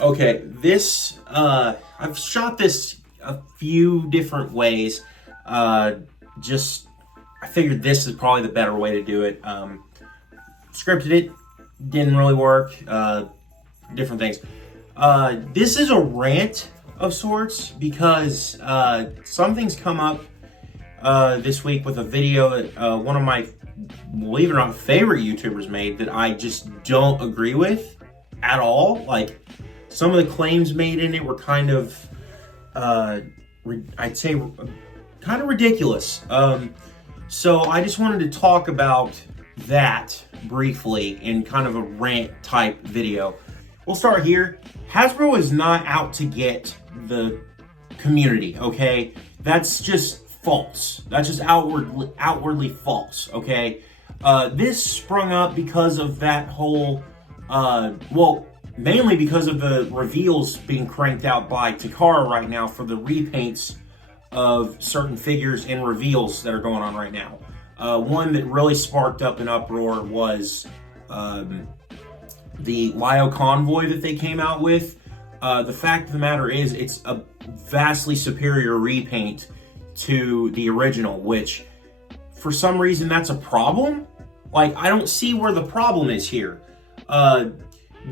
Okay, this, I've shot this a few different ways. I figured this is probably the better way to do it. Scripted it, didn't really work, different things. This is a rant of sorts because something's come up this week with a video that one of my, believe it or not, favorite YouTubers made that I just don't agree with at all. Like, some of the claims made in it were kind of, I'd say, kind of ridiculous. So I just wanted to talk about that briefly in kind of a rant type video. We'll start here. Hasbro is not out to get the community, okay? That's just false. That's just outwardly false, okay? This sprung up because of that whole, well, mainly because of the reveals being cranked out by Takara right now for the repaints of certain figures and reveals that are going on right now. One that really sparked up an uproar was the Lio Convoy that they came out with. The fact of the matter is, it's a vastly superior repaint to the original, which for some reason that's a problem. Like, I don't see where the problem is here.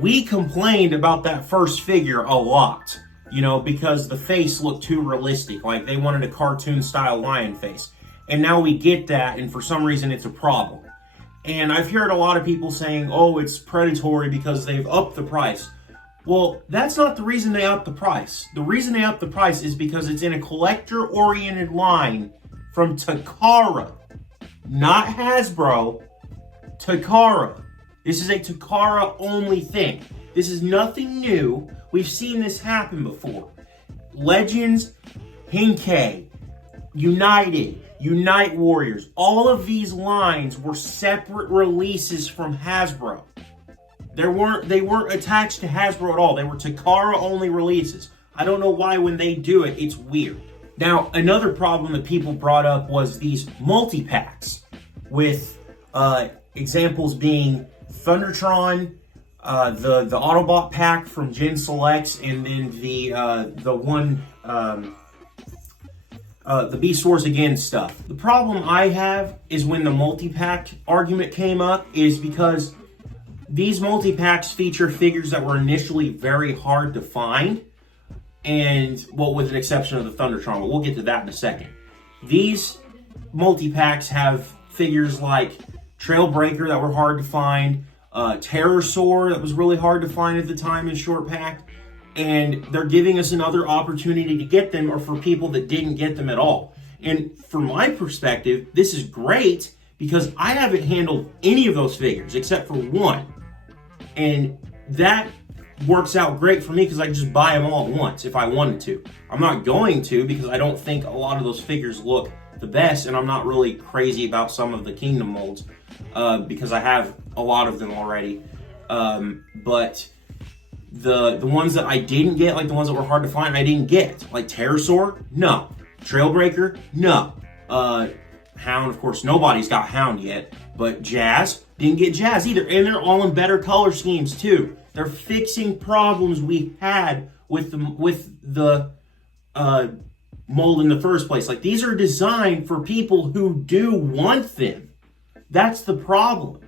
We complained about that first figure a lot, you know, because the face looked too realistic. Like, they wanted a cartoon style lion face. And now we get that, and for some reason it's a problem. And I've heard a lot of people saying, oh, it's predatory because they've upped the price. Well, that's not the reason they upped the price. The reason they upped the price is because it's in a collector-oriented line from Takara. Not Hasbro, Takara. This is a Takara Only thing. This is nothing new. We've seen this happen before. Legends, Henkei, United, Unite Warriors, all of these lines were separate releases from Hasbro. They weren't attached to Hasbro at all. They were Takara Only releases. I don't know why when they do it, it's weird. Now, another problem that people brought up was these multi-packs with examples being Thundertron, the Autobot pack from Gen Selects, and then the Beast Wars Again stuff. The problem I have is when the multi-pack argument came up is because these multi-packs feature figures that were initially very hard to find, and, well, with an exception of the Thundertron, but we'll get to that in a second. These multi-packs have figures like Trailbreaker that were hard to find, Terrorsaur that was really hard to find at the time in Short Pack, and they're giving us another opportunity to get them, or for people that didn't get them at all. And from my perspective, this is great because I haven't handled any of those figures except for one. And that works out great for me because I can just buy them all at once if I wanted to. I'm not going to because I don't think a lot of those figures look the best, and I'm not really crazy about some of the Kingdom molds because I have a lot of them already. But the ones that I didn't get, like the ones that were hard to find, I didn't get. Like Terrorsaur, no. Trailbreaker, no. Hound, of course, nobody's got Hound yet. But Jazz, didn't get Jazz either. And they're all in better color schemes too. They're fixing problems we had with the mold in the first place. Like, these are designed for people who do want them. That's the problem.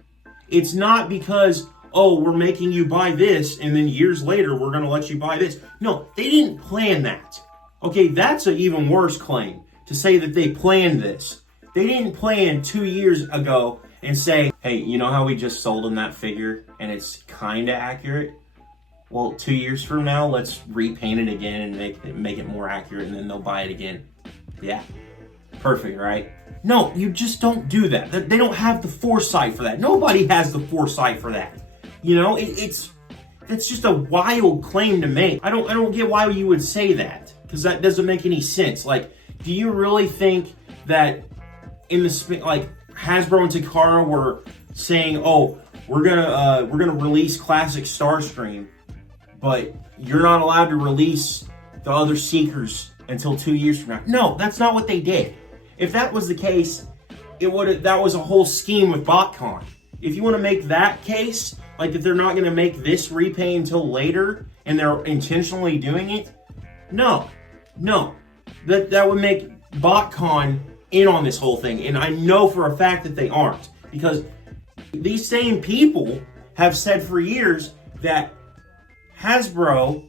It's not because, oh, we're making you buy this, and then years later, we're going to let you buy this. No, they didn't plan that. Okay, that's an even worse claim, to say that they planned this. They didn't plan 2 years ago and say, hey, you know how we just sold them that figure, and it's kind of accurate? Well, 2 years from now, let's repaint it again and make it more accurate, and then they'll buy it again. Yeah, perfect, right? No, you just don't do that. They don't have the foresight for that. Nobody has the foresight for that. You know, it's just a wild claim to make. I don't get why you would say that, because that doesn't make any sense. Like, do you really think that in the like Hasbro and Takara were saying, oh, we're gonna release classic Starscream, but you're not allowed to release the other Seekers until 2 years from now? No, that's not what they did. If that was the case, that was a whole scheme with BotCon. if you want to make that case, like that they're not going to make this repaint until later and they're intentionally doing it, no. That would make BotCon in on this whole thing. And I know for a fact that they aren't, because these same people have said for years that Hasbro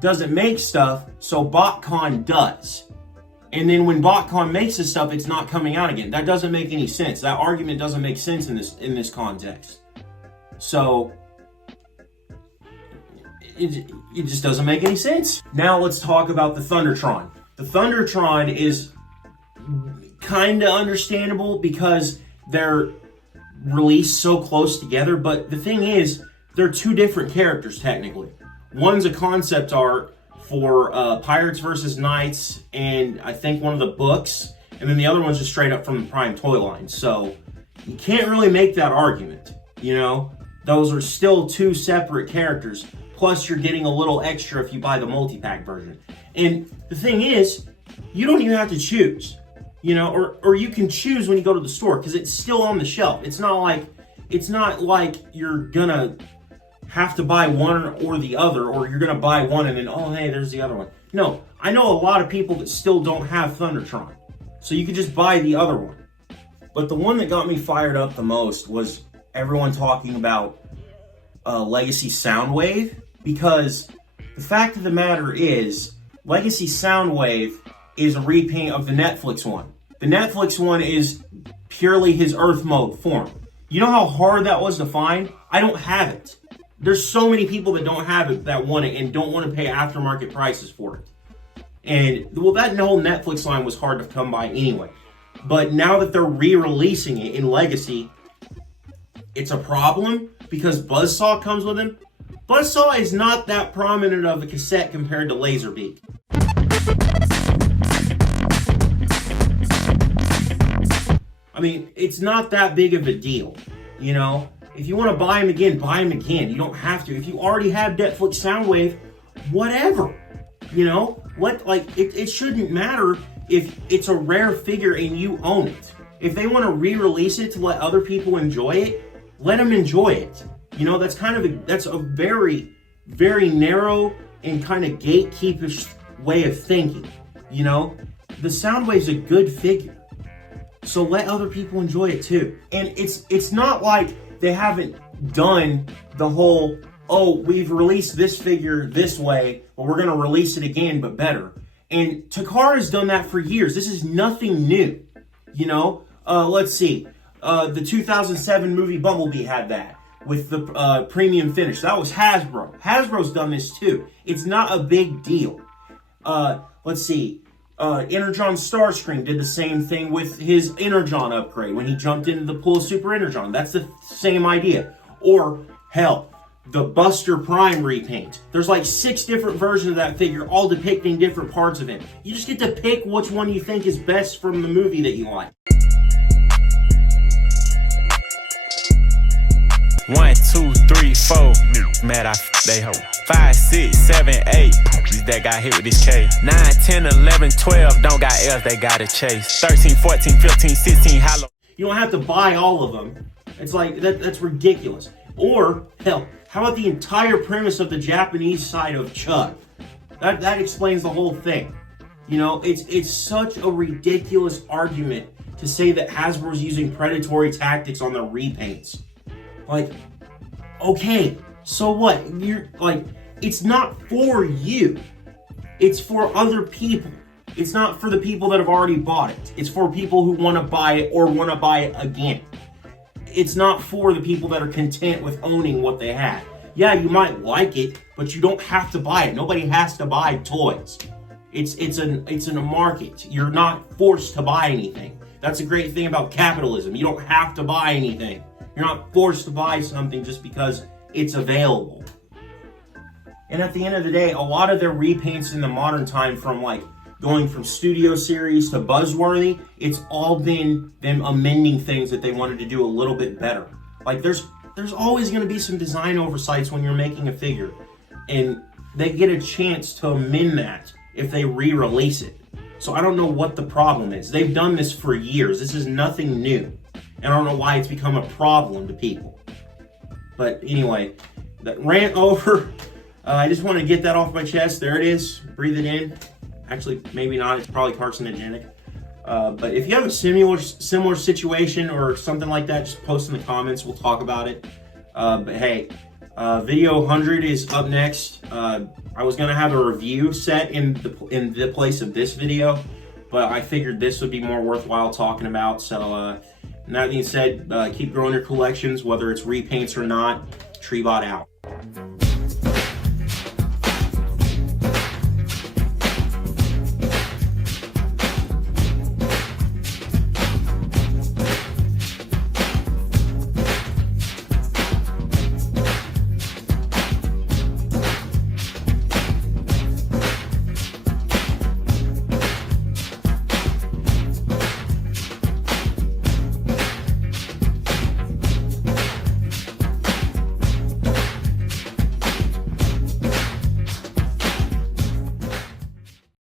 doesn't make stuff, so BotCon does. And then when BotCon makes this stuff, it's not coming out again. That doesn't make any sense. That argument doesn't make sense in this context. So it just doesn't make any sense. Now let's talk about the Thundertron. The Thundertron is kind of understandable because they're released so close together, but the thing is, they're two different characters technically. One's a concept art for Pirates vs. Knights and I think one of the books, and then the other one's just straight up from the Prime toy line. So you can't really make that argument, you know? Those are still two separate characters, plus you're getting a little extra if you buy the multi-pack version. And the thing is, you don't even have to choose, you know, or you can choose when you go to the store because it's still on the shelf. It's not like you're gonna have to buy one or the other, or you're gonna buy one and then, oh hey, there's the other one. No, I know a lot of people that still don't have Thundertron, so you could just buy the other one. But the one that got me fired up the most was everyone talking about Legacy Soundwave, because the fact of the matter is, Legacy Soundwave is a repaint of the Netflix one. The Netflix one is purely his Earth mode form. You know how hard that was to find? I don't have it. There's so many people that don't have it that want it and don't want to pay aftermarket prices for it. And, well, that whole Netflix line was hard to come by anyway. But now that they're re-releasing it in Legacy, it's a problem because Buzzsaw comes with him. Buzzsaw is not that prominent of a cassette compared to Laserbeak. I mean, it's not that big of a deal, you know? If you want to buy them again, buy them again. You don't have to. If you already have Netflix Soundwave, whatever, you know? It shouldn't matter if it's a rare figure and you own it. If they want to re-release it to let other people enjoy it, let them enjoy it. You know, that's a very, very narrow and kind of gatekeepish way of thinking, you know? The Soundwave's a good figure, so let other people enjoy it too. And it's not like they haven't done the whole, oh, we've released this figure this way, but we're gonna release it again, but better. And Takara's done that for years. This is nothing new, you know? Let's see, the 2007 movie Bumblebee had that with the premium finish. That was Hasbro. Hasbro's done this too. It's not a big deal. Let's see, Energon Starscream did the same thing with his Energon upgrade when he jumped into the pool of Super Energon. That's the same idea. Or, hell, the Buster Prime repaint. There's like 6 different versions of that figure, all depicting different parts of him. You just get to pick which one you think is best from the movie that you like. 1, 2, 3, 4. Mad I they hoe. 5, 6, 7, 8. These that got hit with this K. 9, 10, 11, 12. Don't got L's, they gotta chase. 13, 14, 15, 16. Hollow. You don't have to buy all of them. It's like, that's ridiculous. Or, hell, how about the entire premise of the Japanese side of Chud? That explains the whole thing. You know, it's such a ridiculous argument to say that Hasbro's using predatory tactics on their repaints. Like, okay, so what? You're like, it's not for you. It's for other people. It's not for the people that have already bought it. It's for people who want to buy it or want to buy it again. It's not for the people that are content with owning what they have. Yeah, you might like it, but you don't have to buy it. Nobody has to buy toys. It's in a market. You're not forced to buy anything. That's a great thing about capitalism. You don't have to buy anything. You're not forced to buy something just because it's available. And at the end of the day, a lot of their repaints in the modern time, from like going from studio series to buzzworthy, it's all been them amending things that they wanted to do a little bit better. Like there's always going to be some design oversights when you're making a figure, and they get a chance to amend that if they re-release it. So I don't know what the problem is. They've done this for years. This is nothing new. and I don't know why it's become a problem to people. But anyway, that rant over. I just want to get that off my chest. There it is. Breathe it in. Actually, maybe not. It's probably carcinogenic. But if you have a similar situation or something like that, just post in the comments. We'll talk about it. But hey, video 100 is up next. I was gonna have a review set in the place of this video, but I figured this would be more worthwhile talking about. So that being said, keep growing your collections, whether it's repaints or not. TreeBot out.